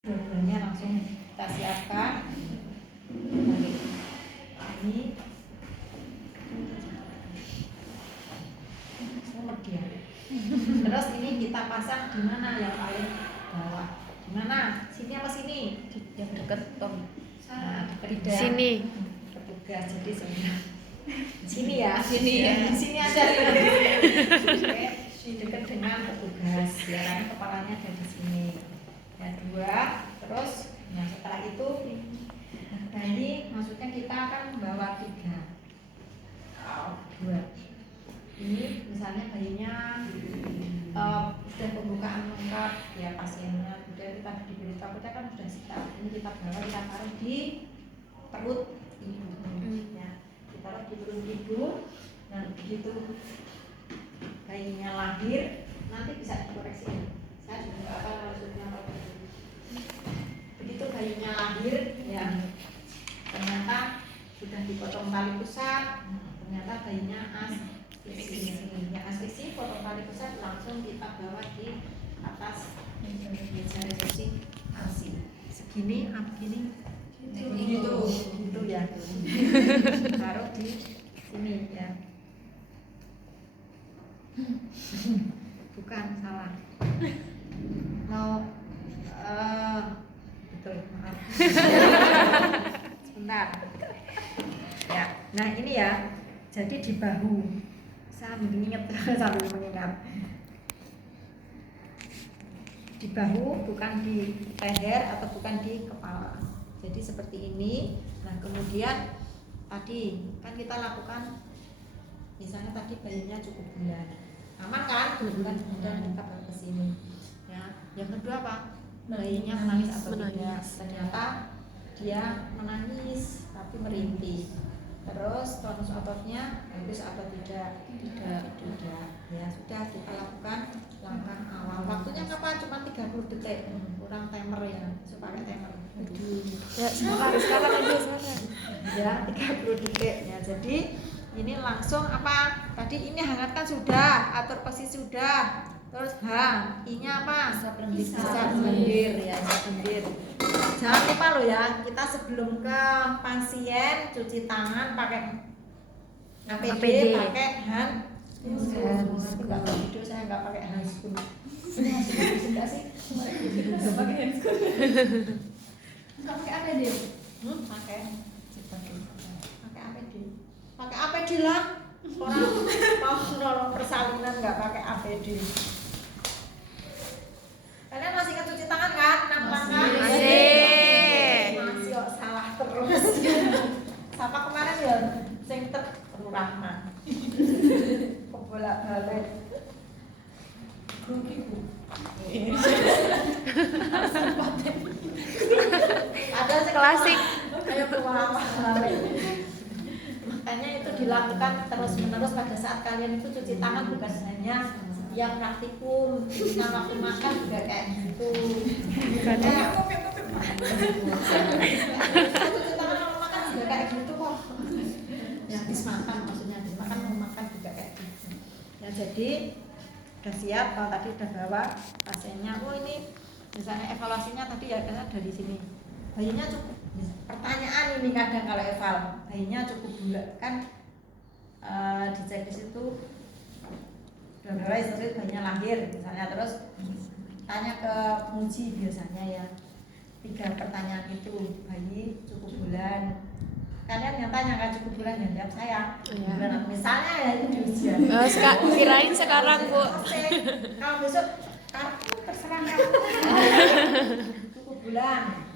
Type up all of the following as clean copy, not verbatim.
Dua-duanya langsung kita siapkan. Ini mumet dia. Terus ini kita pasang di mana yang paling bawah? Di mana? Sini apa sini? Yang dekat Tom. Nah, dekat sini. Petugas. Jadi sebenarnya sini ya. Sini ya. Sini aja. Oke, dekat dengan petugas. Ya, karena kepalanya ada di sini. Yang dua, terus nah setelah itu nah ini maksudnya kita akan membawa dua. Ini misalnya bayinya sudah pembukaan lengkap ya, pasiennya sudah kita diberitahu, kita kan sudah siap. Ini kita bawa, kita taruh di perut ibu ya, kita taruh di perut ibu. Nah begitu bayinya lahir nanti bisa dikoreksi. Saya juga nggak apa maksudnya apa. Begitu bayinya lahir ya, ternyata sudah dipotong tali pusat, ternyata bayinya asfiksi. Ya asfiksi, potong tali pusat, langsung kita bawa di atas meja resusitasi. Segini, begini, gitu ya. Taruh di sini ya. Bukan, salah. Mau betul, maaf. Sebentar. Ya, nah ini ya. Jadi di bahu. Saya mengingat sambil mengingat. Di bahu, bukan di leher atau bukan di kepala. Jadi seperti ini. Nah, kemudian tadi kan kita lakukan, misalnya tadi bayinya cukup bulan. Aman kan? Bulan kemudian kita bawa ke sini. Ya, yang kedua apa? Bayinya menangis atau tidak. Ternyata dia menangis tapi merintih. Terus tonus ototnya bagus atau tidak? Tidak. Ya sudah, kita lakukan langkah awal. Waktunya kapan? Cuma 30 detik. Kurang timer ya, supaya timer. Ya, sekarang aja sekarang. Ya 30 detik ya. Jadi ini langsung apa? Tadi ini hangatkan sudah, atur posisi sudah. Terus I-nya apa? Bisa bendir ya, bisa bendir. Jangan lupa loh ya, kita sebelum ke pasien cuci tangan pakai APD. Pakai hand. Enggak video, saya enggak pakai handscoon. Enggak sih? Enggak pakai handscoon. Enggak pakai APD. Pakai APD. Pakai APD lah. Orang mau nolong persalinan enggak pakai APD. Kalian masih ingat cuci tangan kan? Masih kok salah terus. Siapa kemarin ya? Sing perlu rahmat. Kebolak-balik. Grupiku. Ada sing Klasik. Kayak balik. Makanya itu dilakukan terus-menerus pada saat kalian itu cuci tangan, bukan hanya yang praktikum, kita waktu makan juga kayak gitu. Cuci tangan kalau makan juga kayak gitu kok. Ya habis makan, maksudnya habis makan mau makan juga kayak gitu. Ya jadi udah siap, kalau tadi udah bawa pasiennya. Oh ini misalnya evaluasinya tadi ya karena dari sini. Bayinya cukup. Pertanyaan ini kadang kalau eval, bayinya cukup bulat kan, dicek di situ. Udah istri bayinya lahir misalnya, terus tanya ke penguji biasanya ya 3 pertanyaan itu, bayi cukup bulan. Kalian yang tanya kan cukup bulan, yang jawab saya. Bulan misalnya ya itu di ujian. Kirain sekarang Bu. Kalau besok kartu terserah kamu. Cukup bulan.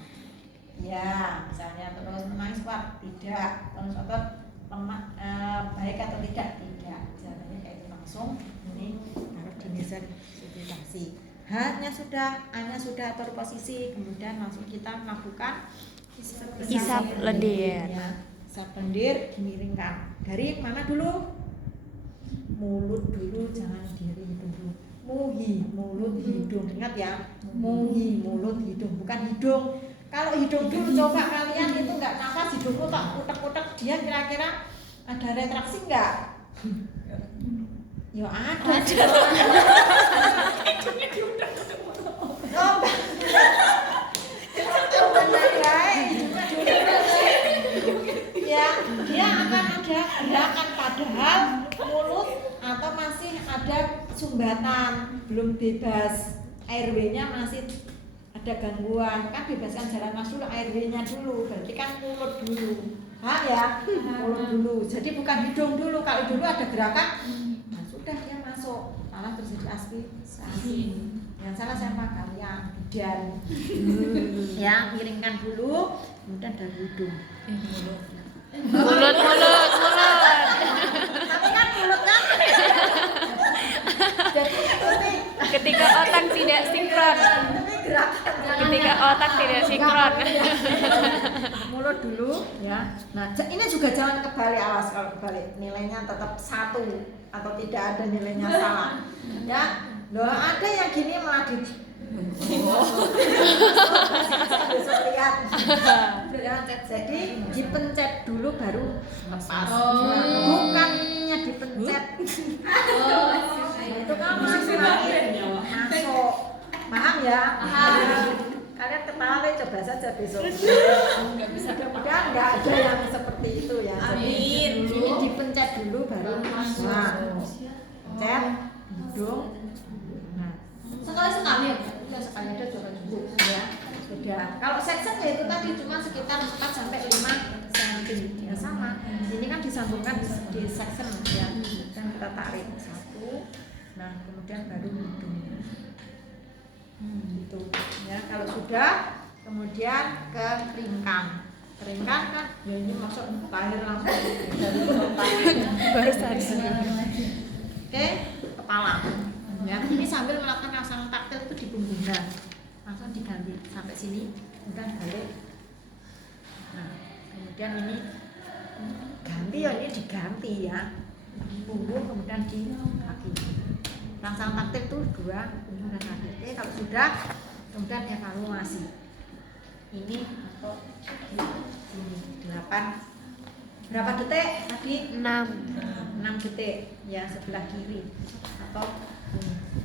Ya, misalnya terus menangis kuat, tidak. Terus otot lemah, baik atau tidak? Tidak. Jawabannya kayak itu langsung. Ini harus di meja resusitasi. H-nya sudah, A-nya sudah atur posisi, kemudian langsung kita melakukan Isap lendir. Ya, isap lendir dimiringkan. Dari mana dulu? Mulut dulu, jangan diri dulu. Muhi, mulut, hidung. Ingat ya, muhi, mulut, hidung, bukan hidung. Kalau hidung dulu coba kalian itu nggak nafas, hidungmu tak utek-utek, dia kira-kira ada retraksi nggak? Ya ada. Padahal mulut atau masih ada sumbatan, belum bebas, airway-nya masih ada gangguan, kan bebaskan jalan masuk airway-nya dulu, berarti kan mulut dulu. Paham ya? Mulut dulu. Jadi bukan hidung dulu. Kalau dulu ada gerakan, nah sudah dia masuk, malah terjadi aspirasi. Yang salah siapa? Kalian. Dan ya, miringkan dulu, kemudian dari hidung. Mulut. Tapi kan mulut kan. Jadi ini Ketika otak tidak sinkron. gerakan. Ketika otak tidak sinkron. Mulut dulu ya. Nah, ini juga jangan kebalik, awas kalau kebalik nilainya tetap 1 atau tidak ada nilainya salah. Ya. Loh, ada yang gini malah di besok lihat. Ya, jadi dipencet dulu baru lepas. Bukan ininya dipencet. Itu kan masuk. Paham ya? Kalian ketahui, coba saja besok. Mudah-mudahan nggak ada yang seperti itu ya. Jadi ini dipencet dulu baru masuk. Pencet, hidung. Nah, sekali-sekali ya sekali ada coba cukup ya. Sudah. Kalau section ya itu tadi cuma sekitar 4 sampai 5 cm. Ya sama. Ini kan disambungkan di section ya. Dan kita tarik 1. Nah, kemudian baru hidung. Gitu ya. Kalau sudah, kemudian ke keringkan kan ya ini masuk lahir langsung dari otak. Oke, kepala ya. Ini sambil melakukan rangsang taktil itu di punggungnya, langsung diganti sampai sini, kemudian balik. Nah, kemudian ini ganti ya, ini diganti ya, punggung kemudian di kaki. Rangsang taktil itu 2 punggung dan kaki. Oke, kalau sudah, kemudian evaluasi. Ini atau ini 8. Berapa detik tadi? 6 detik ya, sebelah kiri atau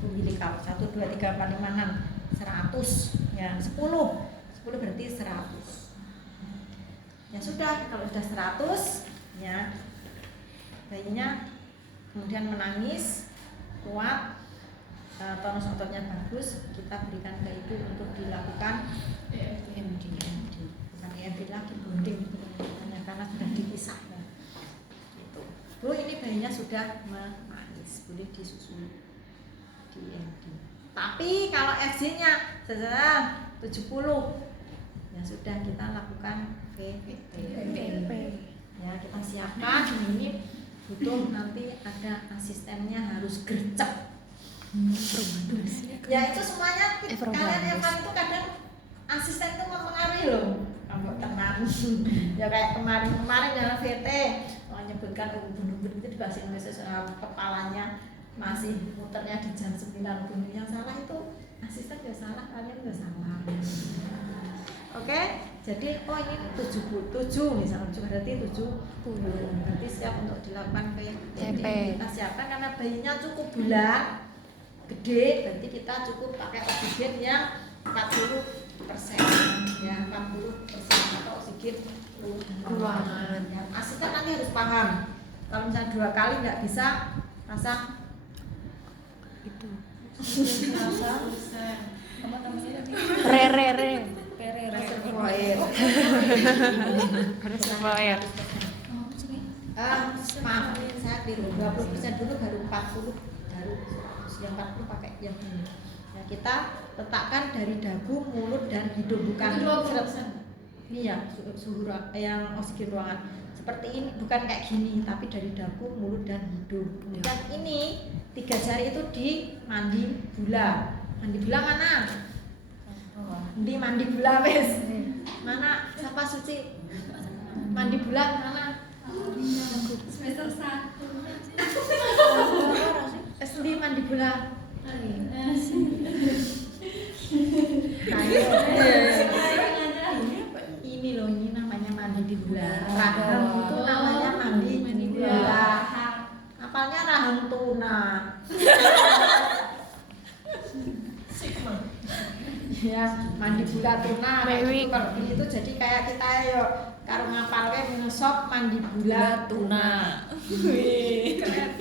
umbilikal. 1 2 3 4 5 6 100 ya, 10 berarti 100. Ya sudah, kalau sudah 100 ya, bayinya kemudian menangis kuat, tonus ototnya bagus, kita berikan ke ibu untuk dilakukan EMD. Bukan EMD lagi, bonding karena sudah dipisah ya. Gitu. Bu, ini bayinya sudah menangis, boleh disusui di EMD. Tapi kalau FG-nya 70 ya sudah, kita lakukan VVP. Ya, kita siapkan ini butuh nanti ada asistennya, harus gercep. Ya itu semuanya kalian Evan itu kadang asisten itu mempengaruhi loh. Kamu tenang. Ya kayak kemarin dalam VT menyebutkan ubun-ubun itu di bahasa Indonesia kepalanya masih muternya di jam 9 bunyi. Yang salah itu asisten ya salah, kalian juga salah. Oke, jadi ini 7 misalnya, berarti 70 berarti siap untuk dilakukan PCP. Kita siapkan karena bayinya cukup bulan gede, berarti kita cukup pakai oksigen yang 40% ya, 40% atau oksigen ruangan ya. Asisten nanti harus paham kalau misalnya 2 kali nggak bisa, pasang itu reservoir. Maaf, saya keliru, 20% dulu baru 40, baru yang 40 pakai yang ini. Nah, kita letakkan dari dagu, mulut dan hidung, bukan ini ya, suhu yang oksigen ruangan. Seperti ini, bukan kayak gini, tapi dari dagu, mulut dan hidung. Dan ini 3 jari itu di mandibula. Mandibula mana? Di mandibula wes. Mana? Siapa Suci? Mandibula mana? Semester 1. Di mandibula. Ini loh, ini namanya mandibula. Rahang itu namanya mandibula. Apalnya rahang tuna. Ya, mandibula tuna kayak Mewi. gitu. Kalau gini tuh jadi kayak kita yo karo ngapalke menesop mandibula tuna. Wih, keren.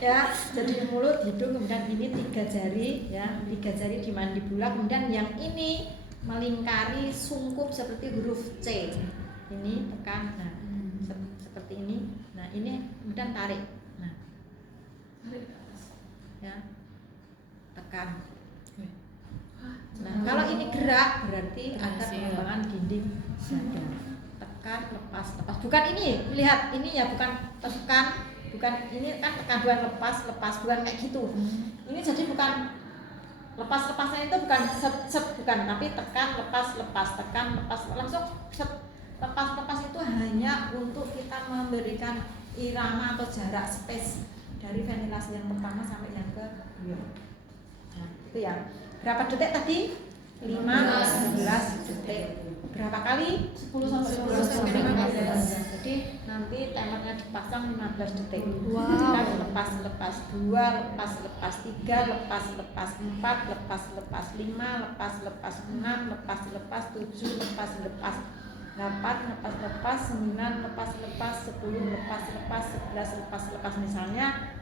Ya, jadi mulut, hidung, kemudian ini 3 jari ya, 3 jari di mandibula, kemudian yang ini melingkari sungkup seperti huruf C. Ini tekan, nah seperti ini. Nah ini kemudian tarik. Nah, ya, tekan. Nah kalau ini gerak berarti ada pengembangan dinding dada. Tekan, lepas, lepas. Bukan ini, lihat ini ya, bukan tekan, bukan ini kan tekanan lepas, lepas, bukan kayak gitu. Ini jadi bukan lepas-lepasnya itu bukan set, bukan, tapi tekan, lepas, lepas, tekan, lepas, langsung set. Lepas-lepas itu hanya untuk kita memberikan irama atau jarak space dari ventilasi yang pertama sampai yang kedua. Nah, itu ya. Berapa detik tadi? 15 detik. Berapa kali? 10 sampai 15. Jadi nanti timernya dipasang 15 detik. Wow. Kita lepas 2, lepas 3, lepas 4, lepas 5, lepas 6, lepas 7, lepas 8, lepas 9, lepas 10, lepas 11, lepas misalnya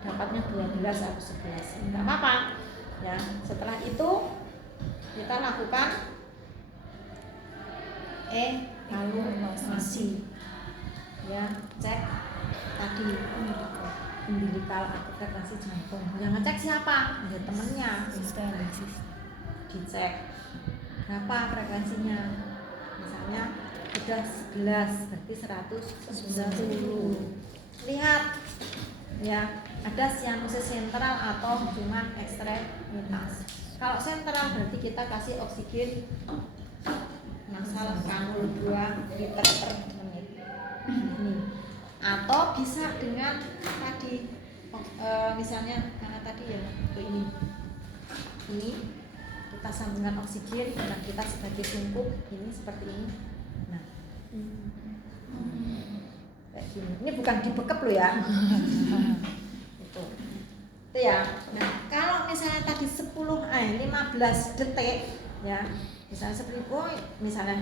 dapatnya 12 atau 11. Enggak apa-apa. Ya, setelah itu kita lakukan evaluasi. Ya, cek tadi umbilical atau frekuensi jantung. Yang ngecek siapa? Ya temennya. Dicek berapa frekuensinya. Misalnya udah 11, berarti 190. Lihat ya, ada sinuses sentral atau cuma ekstremitas. Kalau sentral berarti kita kasih oksigen nasal kanul 2 liter per menit. Ini. Atau bisa dengan tadi misalnya karena tadi ya ini kita sambungkan oksigen dan kita sebagai sungkup ini seperti ini. Nah, kayak gini. Ini bukan dibekep loh ya. Itu ya. Nah, kalau misalnya tadi 15 detik ya, misalnya seperti misalnya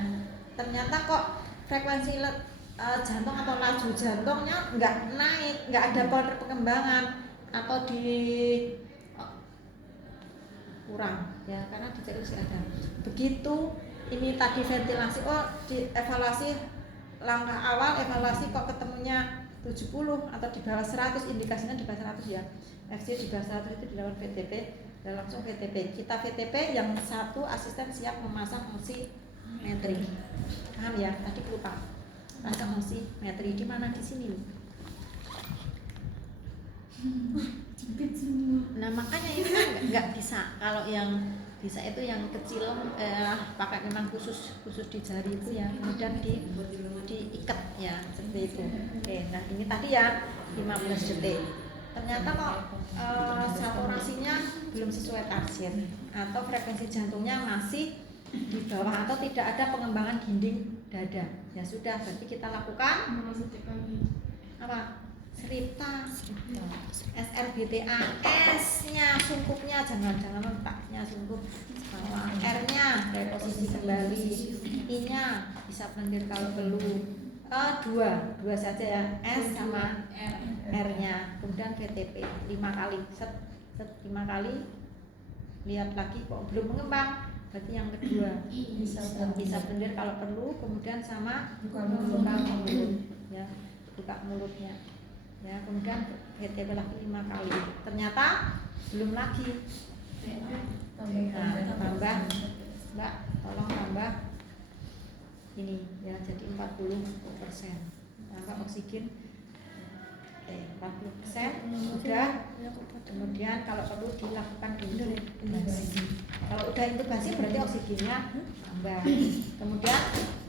ternyata kok frekuensi jantung atau laju jantungnya nggak naik, nggak ada perkembangan atau kurang ya, karena di situ masih ada. Begitu ini tadi ventilasi, di evaluasi langkah awal evaluasi kok ketemunya 70 atau di bawah 100, indikasinya di bawah 100 ya. FC di bawah 100 itu dilakukan VTP dan langsung VTP. Kita VTP yang satu asisten siap memasang oximetri. Paham ya? Tadi lupa. Pasang oximetri di mana? Di sini. Nah makanya ini kan nggak bisa. Kalau yang bisa itu yang kecil pakai memang khusus di jari itu ya, kemudian diikat ya seperti itu. Oke, nah ini tadi ya 15 detik. Ternyata kok saturasinya belum sesuai target atau frekuensi jantungnya masih di bawah atau tidak ada pengembangan dinding dada. Ya sudah, berarti kita lakukan apa? Serita SRBTA, S-nya sungkupnya jangan letaknya sungkup bawah, R-nya reposisi kembali, I-nya bisa pendir kalau perlu. Dua saja ya, S sama R-nya. Kemudian VTP 5 kali, set 5 kali. Lihat lagi kok belum mengembang, berarti yang kedua bisa pendir kalau perlu. Kemudian sama buka mulut ya, buka mulutnya. Ya, kemudian VTP lagi 5 kali. Ternyata belum lagi. Nah, tambah, Mbak, tolong tambah ini ya, jadi 40%. Tambah oksigen 40% sudah. Kemudian kalau perlu dilakukan intubasi. Kalau udah intubasi berarti oksigennya tambah. Kemudian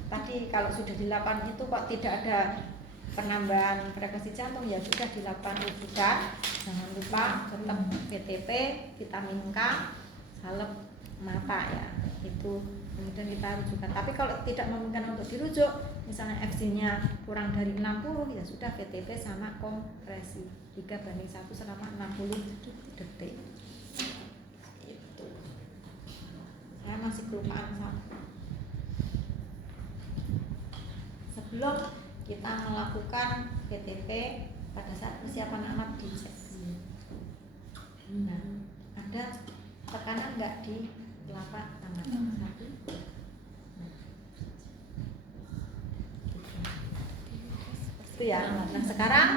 tadi kalau sudah dilakukan itu kok tidak ada penambahan frekuensi jantung, ya sudah dilakukan rujukan. Jangan lupa tetap VTP, vitamin K, salep mata ya, itu kemudian kita rujukan. Tapi kalau tidak memungkinkan untuk dirujuk, misalnya FC-nya kurang dari 60, ya sudah VTP sama kompresi 3:1 selama 60 detik. Itu ya, saya masih kelupaan satu. Sebelum kita melakukan PTP pada saat persiapan anak dicek. Nah, ada tekanan enggak di telapak tangan? Satu. Itu ya. Nah, sekarang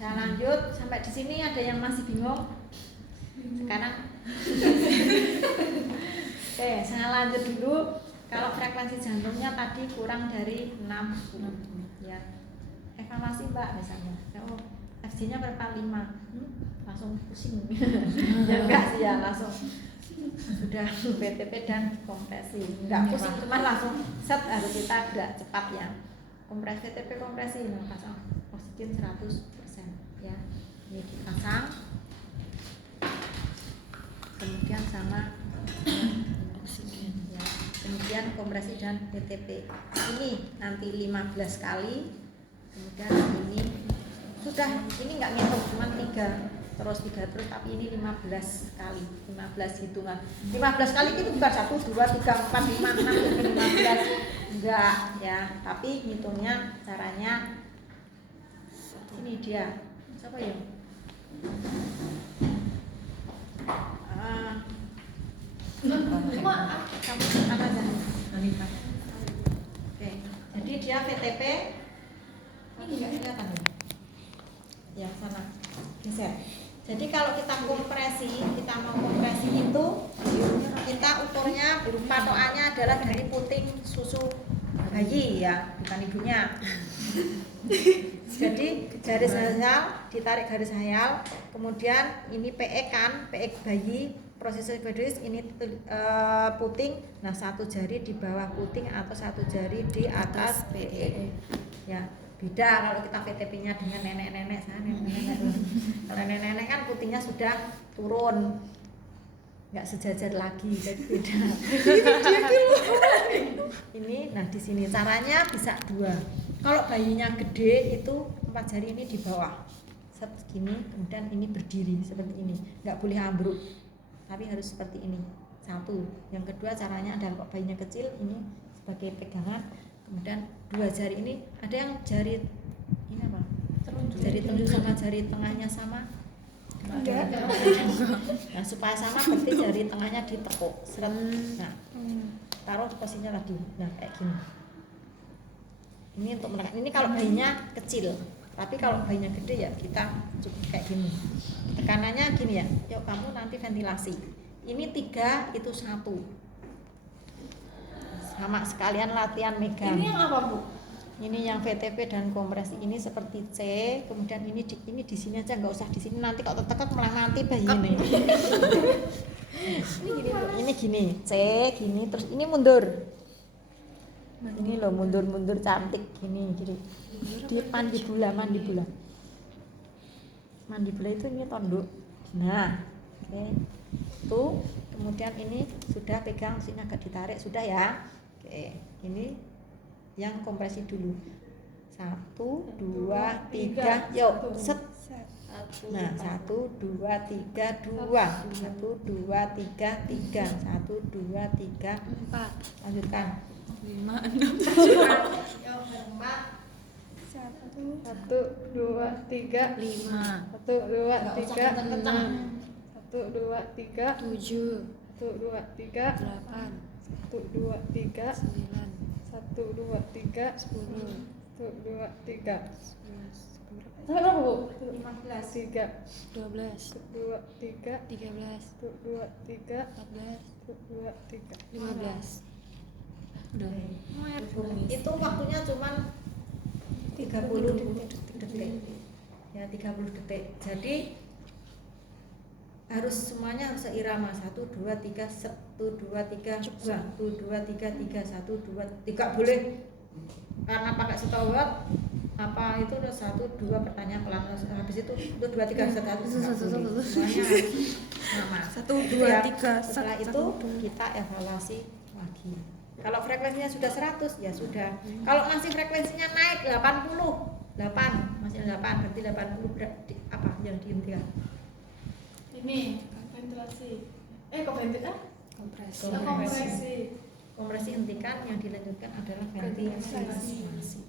saya lanjut sampai di sini ada yang masih bingung? Sekarang oke, saya lanjut dulu. Kalau frekuensi jantungnya tadi kurang dari 60 ya. Evaluasi Mbak misalnya. Oh, FG-nya berapa? 5. Langsung pusing. Ya enggak sih ya, langsung sudah PTP dan kompresi. Enggak pusing, cuma langsung set harus kita gerak cepat ya. Kompresi PTP kompresi pasang oksigen 100% ya. Ini dipasang. Kemudian sama oksigen ya. Kemudian kompresi dan PTP. Ini nanti 15 kali. Kemudian ini sudah, ini enggak ngitung, cuma 3 terus tapi ini 15 kali, 15 hitungan. 15 kali itu bukan 1, 2, 3, 4, 5, 6, 15 enggak ya, tapi ngitungnya caranya ini dia. Siapa ya? Kamu apa aja? Oke, jadi dia VTP ini enggak kelihatan ya, sana geser. Jadi kalau kita kompresi, kita mau kompresi itu kita ukurnya patokannya adalah dari puting susu bayi ya, bukan ibunya. Jadi garis hayal, ditarik garis hayal, kemudian ini PE kan, PE bayi, proses epiduris ini puting, nah satu jari di bawah puting atau satu jari di atas PE. Ya, beda kalau kita PTP-nya dengan nenek-nenek sana, nenek-nenek. Kalau nenek-nenek kan putingnya sudah turun, nggak sejajar lagi, jadi beda. Ini, nah di sini caranya bisa 2. Kalau bayinya gede itu 4 jari ini di bawah, set gini, kemudian ini berdiri seperti ini, nggak boleh ambruk, tapi harus seperti ini. 1. Yang kedua caranya adalah kalau bayinya kecil ini sebagai pegangan. Kemudian 2 jari ini, ada yang jari ini apa? Jari telunjuk sama jari tengahnya sama? Enggak. Nah, supaya sama berarti jari tengahnya ditekuk. Seret. Nah, taruh posisinya lagi. Nah, kayak gini. Ini untuk menekan. Ini kalau bayinya kecil. Tapi kalau bayinya gede ya kita cukup kayak gini. Tekanannya gini ya. Yuk kamu nanti ventilasi. Ini 3, itu 1. Sama sekalian latihan megang. Ini yang apa, Bu? Ini yang VTP dan kompresi. Ini seperti C, kemudian ini di sini aja, nggak usah di sini, nanti kalau tertekan malah mati bayi ini. Ini gini, C gini, terus ini mundur. Ini loh mundur cantik gini, jadi di mandibula. Mandibula itu ini tonduk. Nah, oke. Tuh, kemudian ini sudah pegang, sini agak ditarik, sudah ya. Oke, ini yang kompresi dulu. 1, 2, 3, yuk, set. Nah, 1, 2, 3, 2. 1, 2, 3, 3. 1, 2, 3, 4. Lanjutkan. 5, 6. Yuk, 4. 1, 2, 3, 5. 1, 2, 3, 6. 1, 2, 3, 7. 1, 2, 3, 8. 1, 2, 3, 9. 1, 2, 3, 10. 1, 2, 3. 11. Sampai berapa, Bu? 15. 3, 12. 2, 3, 13. 2, 3, 14. 2, 3. 15. Udah. Itu waktunya cuman 30 detik. Ya, 30 detik. Jadi harus semuanya harus seirama. 1, 2, 3, 1, 2, 3, 1, 2, 3, 3, 1, 2, 3 boleh karena pakai stopwatch apa itu udah 1, 2 pertanyaan pelan, habis itu 1, 2, 3, 1, semuanya harus sama. 1, 2, 3. Setelah itu kita evaluasi lagi. Kalau frekuensinya sudah 100 ya sudah. Kalau masih frekuensinya naik 8 masih 8 berarti 80 berarti apa yang dihentikan? Ini ventilasi. Kok ventilasi? Kompresi. Kompresi. Kompresi hentikan, yang dilanjutkan adalah ventilasi.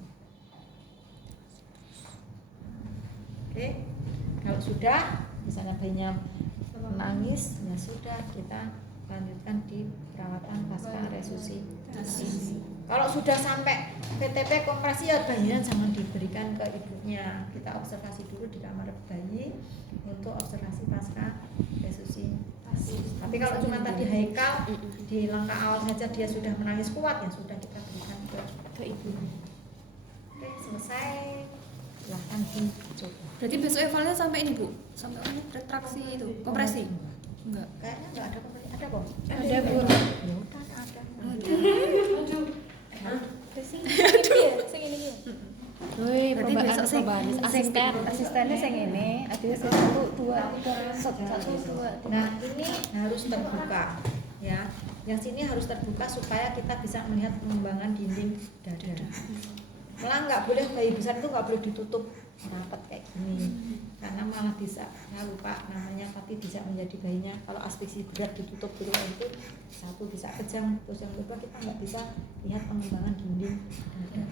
Oke, kalau sudah misalnya bayinya menangis, ya sudah kita lanjutkan di perawatan pasca resusitasi. Kalau sudah sampai PTP kompresi ya bayinya jangan diberikan ke ibunya. Kita observasi dulu di kamar bayi untuk observasi pasca resusitasi. Tapi kalau cuma tadi Haikal di langkah awal saja dia sudah menangis kuat, ya sudah kita berikan ke ibu. Oke, selesai. Silahkan dicoba. Berarti besok evalnya sampai ini Bu? Sampai retraksi itu, kompresi? Enggak. Kayaknya nggak ada kompresi, ada kok. Ada, Bu. Ya udah ada. Woi, Berarti besok sing asistennya sing ini, ada 1 2 3 1 2. Nah ini harus terbuka, ya. Yang sini harus terbuka supaya kita bisa melihat pengembangan dinding dada. Malah nggak boleh bayi besar itu nggak boleh ditutup rapat kayak gini, karena malah bisa, saya lupa namanya, tapi bisa menjadi bayinya kalau asfiksi berat ditutup dulu itu satu bisa kejang, terus yang kedua kita nggak bisa lihat pengembangan dinding dada.